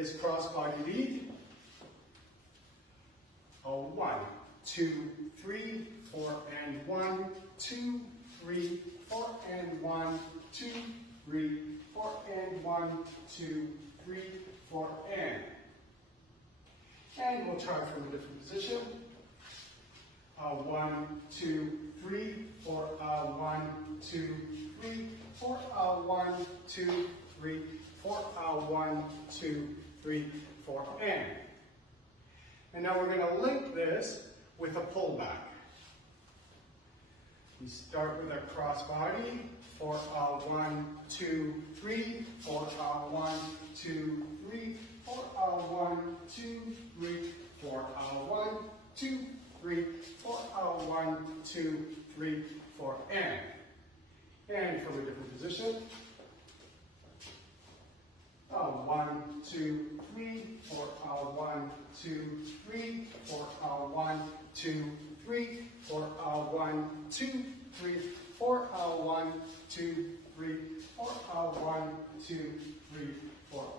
is crossbody lead. 1, 2, 3, 4, and 1, 2, 3, 4, and 1, 2, 3, 4, and 1, 2, 3, 4, and. And we'll try from a different position. 1, 2, 3, 4, 1, 2, 3, 4, 1, 2, 3, 4, 1, 2, 3, 4, and. And now we're going to link this with a pullback. We start with a crossbody. 4, 1, 2, 3, 4, 1, 2, 3, 4, 1, 2, 3, 4, 1, 2, 3, 4, 1, 2, 3, 4, and. And from a different position. 1, 2, 3, 4, 1, 2, 3, 4, 1, 2, 3, 4, 1, 2, 3, 4, 1, 2, 3, 4, 1, 2, 3, 4,